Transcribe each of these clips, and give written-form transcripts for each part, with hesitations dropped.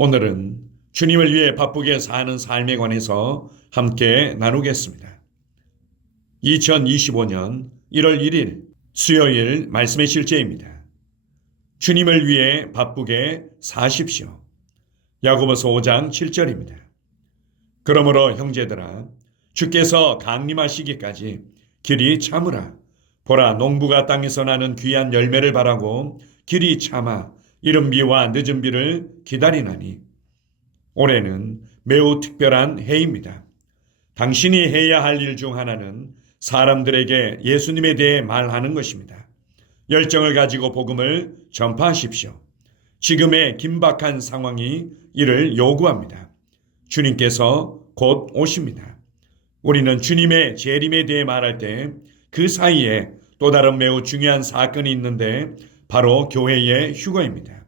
오늘은 주님을 위해 바쁘게 사는 삶에 관해서 함께 나누겠습니다. 2025년 1월 1일 수요일 말씀의 실제입니다. 주님을 위해 바쁘게 사십시오. 야고보서 5장 7절입니다. 그러므로 형제들아, 주께서 강림하시기까지 길이 참으라. 보라, 농부가 땅에서 나는 귀한 열매를 바라고 길이 참아 이른 비와 늦은 비를 기다리나니. 올해는 매우 특별한 해입니다. 당신이 해야 할 일 중 하나는 사람들에게 예수님에 대해 말하는 것입니다. 열정을 가지고 복음을 전파하십시오. 지금의 긴박한 상황이 이를 요구합니다. 주님께서 곧 오십니다. 우리는 주님의 재림에 대해 말할 때 그 사이에 또 다른 매우 중요한 사건이 있는데 바로 교회의 휴거입니다.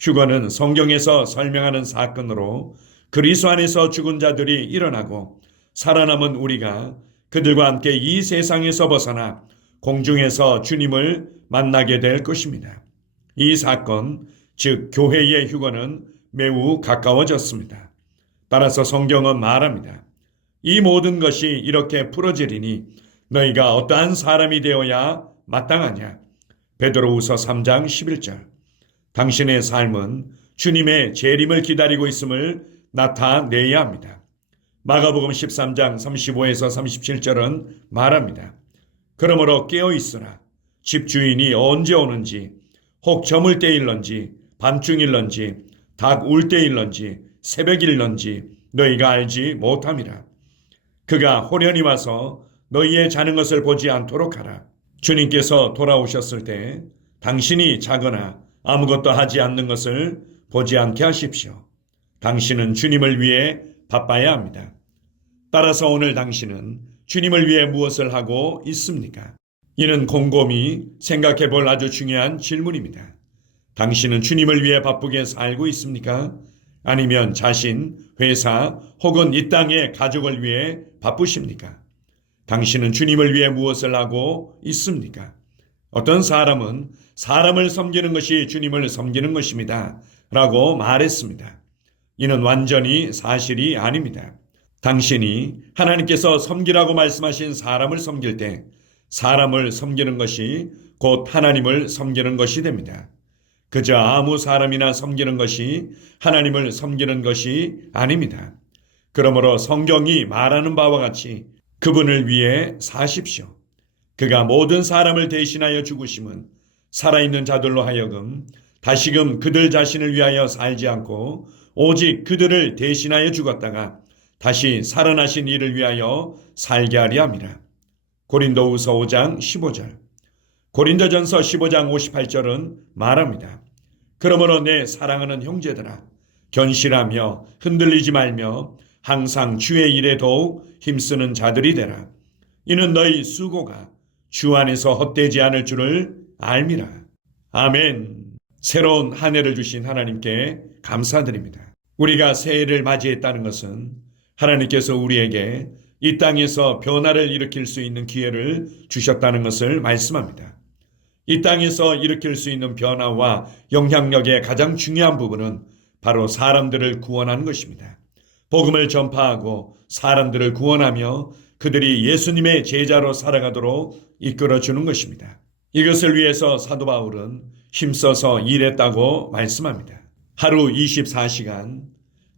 휴거는 성경에서 설명하는 사건으로 그리스도 안에서 죽은 자들이 일어나고 살아남은 우리가 그들과 함께 이 세상에서 벗어나 공중에서 주님을 만나게 될 것입니다. 이 사건, 즉 교회의 휴거는 매우 가까워졌습니다. 따라서 성경은 말합니다. 이 모든 것이 이렇게 풀어지리니 너희가 어떠한 사람이 되어야 마땅하냐. 베드로후서 3장 11절. 당신의 삶은 주님의 재림을 기다리고 있음을 나타내야 합니다. 마가복음 13장 35에서 37절은 말합니다. 그러므로 깨어있으라. 집주인이 언제 오는지, 혹 저물 때일런지, 밤중일런지, 닭 울 때일런지, 새벽일런지 너희가 알지 못함이라. 그가 호련히 와서 너희의 자는 것을 보지 않도록 하라. 주님께서 돌아오셨을 때 당신이 자거나 아무것도 하지 않는 것을 보지 않게 하십시오. 당신은 주님을 위해 바빠야 합니다. 따라서 오늘 당신은 주님을 위해 무엇을 하고 있습니까? 이는 곰곰이 생각해 볼 아주 중요한 질문입니다. 당신은 주님을 위해 바쁘게 살고 있습니까? 아니면 자신, 회사 혹은 이 땅의 가족을 위해 바쁘십니까? 당신은 주님을 위해 무엇을 하고 있습니까? 어떤 사람은 사람을 섬기는 것이 주님을 섬기는 것입니다. 라고 말했습니다. 이는 완전히 사실이 아닙니다. 당신이 하나님께서 섬기라고 말씀하신 사람을 섬길 때 사람을 섬기는 것이 곧 하나님을 섬기는 것이 됩니다. 그저 아무 사람이나 섬기는 것이 하나님을 섬기는 것이 아닙니다. 그러므로 성경이 말하는 바와 같이 그분을 위해 사십시오. 그가 모든 사람을 대신하여 죽으심은 살아있는 자들로 하여금 다시금 그들 자신을 위하여 살지 않고 오직 그들을 대신하여 죽었다가 다시 살아나신 이를 위하여 살게 하려 함이라. 고린도후서 5장 15절. 고린도전서 15장 58절은 말합니다. 그러므로 내 사랑하는 형제들아, 견실하며 흔들리지 말며 항상 주의 일에 더욱 힘쓰는 자들이 되라. 이는 너희 수고가 주 안에서 헛되지 않을 줄을 알미라. 아멘. 새로운 한 해를 주신 하나님께 감사드립니다. 우리가 새해를 맞이했다는 것은 하나님께서 우리에게 이 땅에서 변화를 일으킬 수 있는 기회를 주셨다는 것을 말씀합니다. 이 땅에서 일으킬 수 있는 변화와 영향력의 가장 중요한 부분은 바로 사람들을 구원하는 것입니다. 복음을 전파하고 사람들을 구원하며 그들이 예수님의 제자로 살아가도록 이끌어주는 것입니다. 이것을 위해서 사도 바울은 힘써서 일했다고 말씀합니다. 하루 24시간,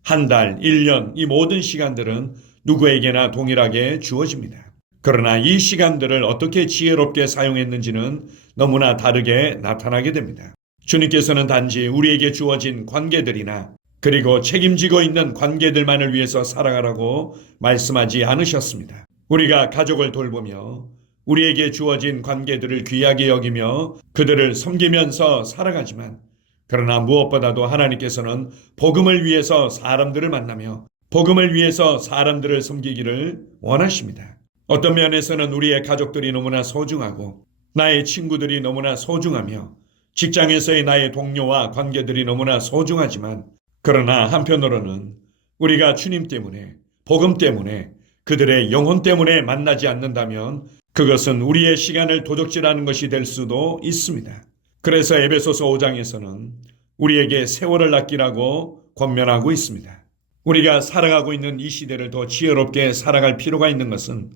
한 달, 1년 이 모든 시간들은 누구에게나 동일하게 주어집니다. 그러나 이 시간들을 어떻게 지혜롭게 사용했는지는 너무나 다르게 나타나게 됩니다. 주님께서는 단지 우리에게 주어진 관계들이나 그리고 책임지고 있는 관계들만을 위해서 살아가라고 말씀하지 않으셨습니다. 우리가 가족을 돌보며 우리에게 주어진 관계들을 귀하게 여기며 그들을 섬기면서 살아가지만 그러나 무엇보다도 하나님께서는 복음을 위해서 사람들을 만나며 복음을 위해서 사람들을 섬기기를 원하십니다. 어떤 면에서는 우리의 가족들이 너무나 소중하고 나의 친구들이 너무나 소중하며 직장에서의 나의 동료와 관계들이 너무나 소중하지만 그러나 한편으로는 우리가 주님 때문에 복음 때문에 그들의 영혼 때문에 만나지 않는다면 그것은 우리의 시간을 도적질하는 것이 될 수도 있습니다. 그래서 에베소서 5장에서는 우리에게 세월을 아끼라고 권면하고 있습니다. 우리가 살아가고 있는 이 시대를 더 지혜롭게 살아갈 필요가 있는 것은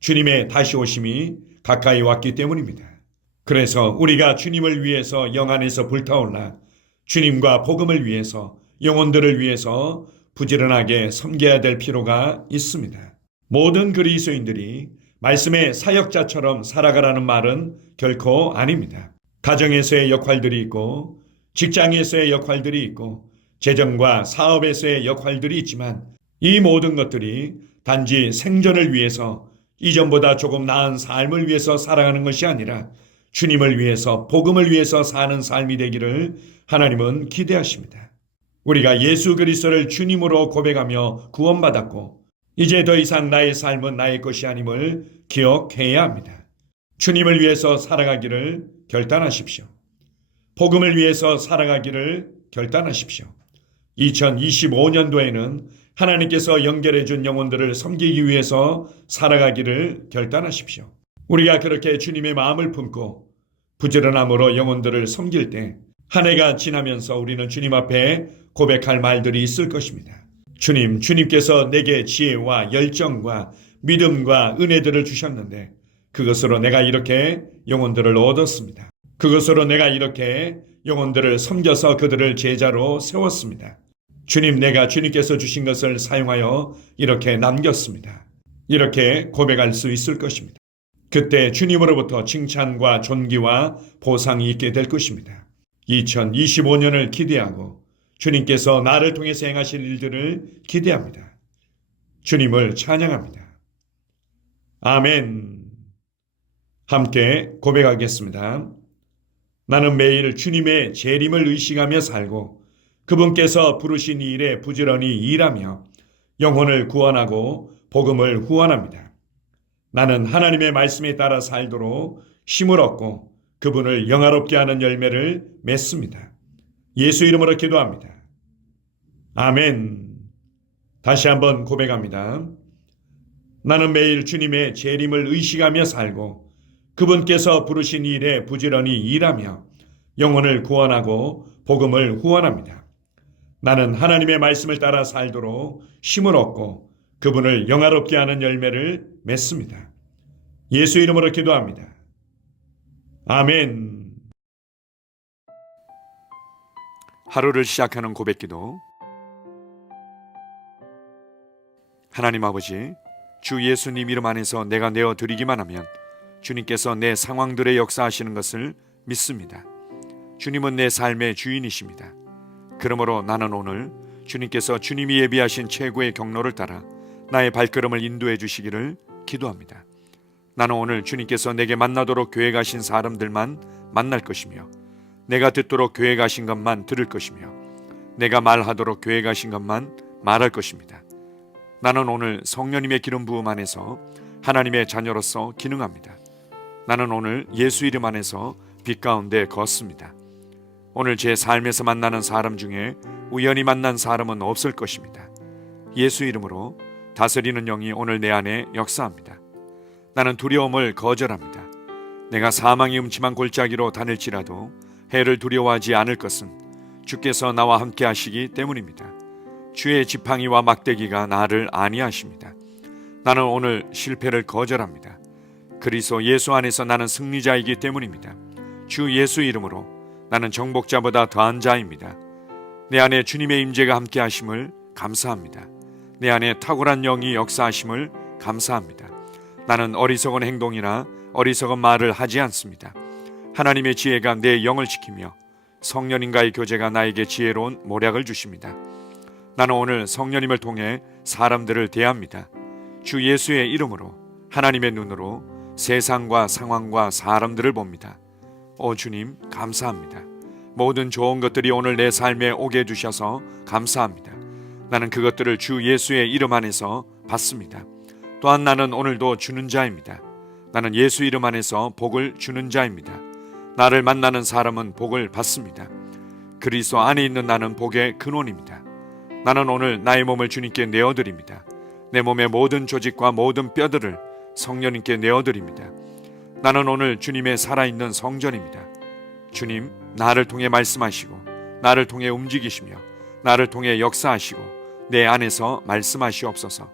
주님의 다시 오심이 가까이 왔기 때문입니다. 그래서 우리가 주님을 위해서 영 안에서 불타올라 주님과 복음을 위해서 영혼들을 위해서 부지런하게 섬겨야 될 필요가 있습니다. 모든 그리스도인들이 말씀의 사역자처럼 살아가라는 말은 결코 아닙니다. 가정에서의 역할들이 있고 직장에서의 역할들이 있고 재정과 사업에서의 역할들이 있지만 이 모든 것들이 단지 생존을 위해서 이전보다 조금 나은 삶을 위해서 살아가는 것이 아니라 주님을 위해서 복음을 위해서 사는 삶이 되기를 하나님은 기대하십니다. 우리가 예수 그리스도를 주님으로 고백하며 구원받았고 이제 더 이상 나의 삶은 나의 것이 아님을 기억해야 합니다. 주님을 위해서 살아가기를 결단하십시오. 복음을 위해서 살아가기를 결단하십시오. 2025년도에는 하나님께서 연결해 준 영혼들을 섬기기 위해서 살아가기를 결단하십시오. 우리가 그렇게 주님의 마음을 품고 부지런함으로 영혼들을 섬길 때 한 해가 지나면서 우리는 주님 앞에 고백할 말들이 있을 것입니다. 주님께서 내게 지혜와 열정과 믿음과 은혜들을 주셨는데 그것으로 내가 이렇게 영혼들을 얻었습니다. 그것으로 내가 이렇게 영혼들을 섬겨서 그들을 제자로 세웠습니다. 내가 주님께서 주신 것을 사용하여 이렇게 남겼습니다. 이렇게 고백할 수 있을 것입니다. 그때 주님으로부터 칭찬과 존귀와 보상이 있게 될 것입니다. 2025년을 기대하고 주님께서 나를 통해서 행하실 일들을 기대합니다. 주님을 찬양합니다. 아멘. 함께 고백하겠습니다. 나는 매일 주님의 재림을 의식하며 살고 그분께서 부르신 이 일에 부지런히 일하며 영혼을 구원하고 복음을 후원합니다. 나는 하나님의 말씀에 따라 살도록 힘을 얻고 그분을 영화롭게 하는 열매를 맺습니다. 예수 이름으로 기도합니다. 아멘. 다시 한번 고백합니다. 나는 매일 주님의 재림을 의식하며 살고 그분께서 부르신 일에 부지런히 일하며 영혼을 구원하고 복음을 후원합니다. 나는 하나님의 말씀을 따라 살도록 힘을 얻고 그분을 영화롭게 하는 열매를 맺습니다. 예수 이름으로 기도합니다. 아멘. 하루를 시작하는 고백기도. 하나님 아버지, 주 예수님 이름 안에서 내가 내어드리기만 하면 주님께서 내 상황들의 역사하시는 것을 믿습니다. 주님은 내 삶의 주인이십니다. 그러므로 나는 오늘 주님께서 주님이 예비하신 최고의 경로를 따라 나의 발걸음을 인도해 주시기를 기도합니다. 나는 오늘 주님께서 내게 만나도록 계획하신 사람들만 만날 것이며 내가 듣도록 계획하신 것만 들을 것이며 내가 말하도록 계획하신 것만 말할 것입니다. 나는 오늘 성령님의 기름 부음 안에서 하나님의 자녀로서 기능합니다. 나는 오늘 예수 이름 안에서 빛 가운데 걷습니다. 오늘 제 삶에서 만나는 사람 중에 우연히 만난 사람은 없을 것입니다. 예수 이름으로 다스리는 영이 오늘 내 안에 역사합니다. 나는 두려움을 거절합니다. 내가 사망의 음침한 골짜기로 다닐지라도 해를 두려워하지 않을 것은 주께서 나와 함께 하시기 때문입니다. 주의 지팡이와 막대기가 나를 안위하십니다. 나는 오늘 실패를 거절합니다. 그리스도 예수 안에서 나는 승리자이기 때문입니다. 주 예수 이름으로 나는 정복자보다 더한 자입니다. 내 안에 주님의 임재가 함께 하심을 감사합니다. 내 안에 탁월한 영이 역사하심을 감사합니다. 나는 어리석은 행동이나 어리석은 말을 하지 않습니다. 하나님의 지혜가 내 영을 지키며 성령님과의 교제가 나에게 지혜로운 모략을 주십니다. 나는 오늘 성령님을 통해 사람들을 대합니다. 주 예수의 이름으로 하나님의 눈으로 세상과 상황과 사람들을 봅니다. 오 주님 감사합니다. 모든 좋은 것들이 오늘 내 삶에 오게 해주셔서 감사합니다. 나는 그것들을 주 예수의 이름 안에서 받습니다. 또한 나는 오늘도 주는 자입니다. 나는 예수 이름 안에서 복을 주는 자입니다. 나를 만나는 사람은 복을 받습니다. 그리스도 안에 있는 나는 복의 근원입니다. 나는 오늘 나의 몸을 주님께 내어드립니다. 내 몸의 모든 조직과 모든 뼈들을 성령님께 내어드립니다. 나는 오늘 주님의 살아있는 성전입니다. 주님, 나를 통해 말씀하시고 나를 통해 움직이시며 나를 통해 역사하시고 내 안에서 말씀하시옵소서.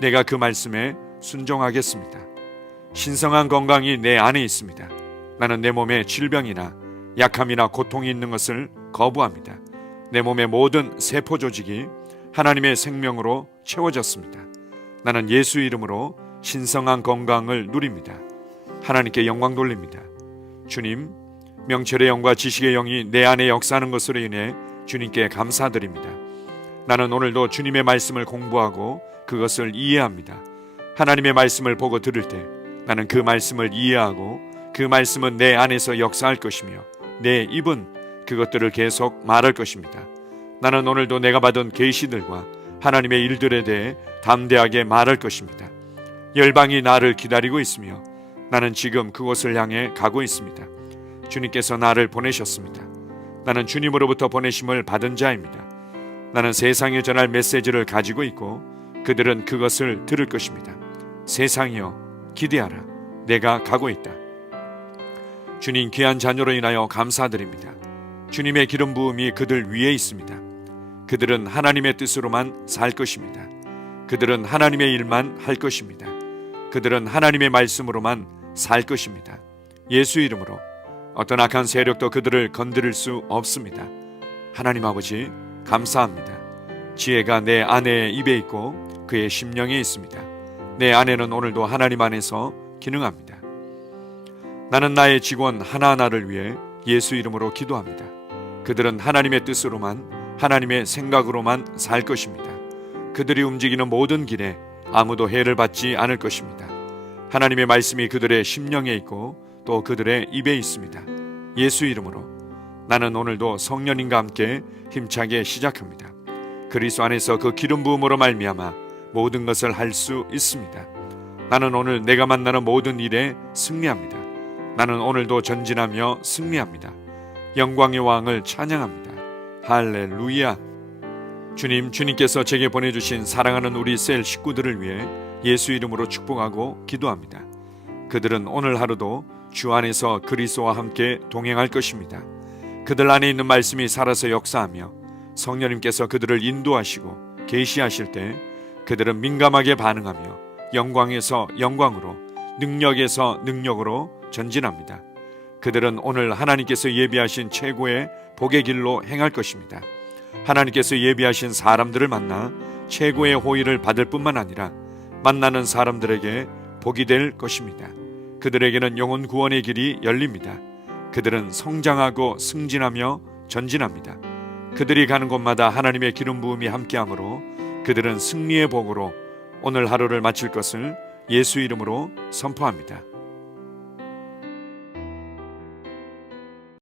내가 그 말씀에 순종하겠습니다. 신성한 건강이 내 안에 있습니다. 나는 내 몸에 질병이나 약함이나 고통이 있는 것을 거부합니다. 내 몸의 모든 세포 조직이 하나님의 생명으로 채워졌습니다. 나는 예수 이름으로 신성한 건강을 누립니다. 하나님께 영광 돌립니다. 주님, 명철의 영과 지식의 영이 내 안에 역사하는 것으로 인해 주님께 감사드립니다. 나는 오늘도 주님의 말씀을 공부하고 그것을 이해합니다. 하나님의 말씀을 보고 들을 때 나는 그 말씀을 이해하고 그 말씀은 내 안에서 역사할 것이며 내 입은 그것들을 계속 말할 것입니다. 나는 오늘도 내가 받은 계시들과 하나님의 일들에 대해 담대하게 말할 것입니다. 열방이 나를 기다리고 있으며 나는 지금 그곳을 향해 가고 있습니다. 주님께서 나를 보내셨습니다. 나는 주님으로부터 보내심을 받은 자입니다. 나는 세상에 전할 메시지를 가지고 있고 그들은 그것을 들을 것입니다. 세상이여 기대하라. 내가 가고 있다. 주님 귀한 자녀로 인하여 감사드립니다. 주님의 기름 부음이 그들 위에 있습니다. 그들은 하나님의 뜻으로만 살 것입니다. 그들은 하나님의 일만 할 것입니다. 그들은 하나님의 말씀으로만 살 것입니다. 예수 이름으로 어떤 악한 세력도 그들을 건드릴 수 없습니다. 하나님 아버지 감사합니다. 지혜가 내 아내의 입에 있고 그의 심령에 있습니다. 내 아내는 오늘도 하나님 안에서 기능합니다. 나는 나의 직원 하나하나를 위해 예수 이름으로 기도합니다. 그들은 하나님의 뜻으로만 하나님의 생각으로만 살 것입니다. 그들이 움직이는 모든 길에 아무도 해를 받지 않을 것입니다. 하나님의 말씀이 그들의 심령에 있고 또 그들의 입에 있습니다. 예수 이름으로 나는 오늘도 성령님과 함께 힘차게 시작합니다. 그리스도 안에서 그 기름 부음으로 말미암아 모든 것을 할 수 있습니다. 나는 오늘 내가 만나는 모든 일에 승리합니다. 나는 오늘도 전진하며 승리합니다. 영광의 왕을 찬양합니다. 할렐루야. 주님께서 제게 보내주신 사랑하는 우리 셀 식구들을 위해 예수 이름으로 축복하고 기도합니다. 그들은 오늘 하루도 주 안에서 그리스도와 함께 동행할 것입니다. 그들 안에 있는 말씀이 살아서 역사하며 성령님께서 그들을 인도하시고 계시하실 때 그들은 민감하게 반응하며 영광에서 영광으로 능력에서 능력으로 전진합니다. 그들은 오늘 하나님께서 예비하신 최고의 복의 길로 행할 것입니다. 하나님께서 예비하신 사람들을 만나 최고의 호의를 받을 뿐만 아니라 만나는 사람들에게 복이 될 것입니다. 그들에게는 영혼 구원의 길이 열립니다. 그들은 성장하고 승진하며 전진합니다. 그들이 가는 곳마다 하나님의 기름 부음이 함께하므로 그들은 승리의 복으로 오늘 하루를 마칠 것을 예수 이름으로 선포합니다.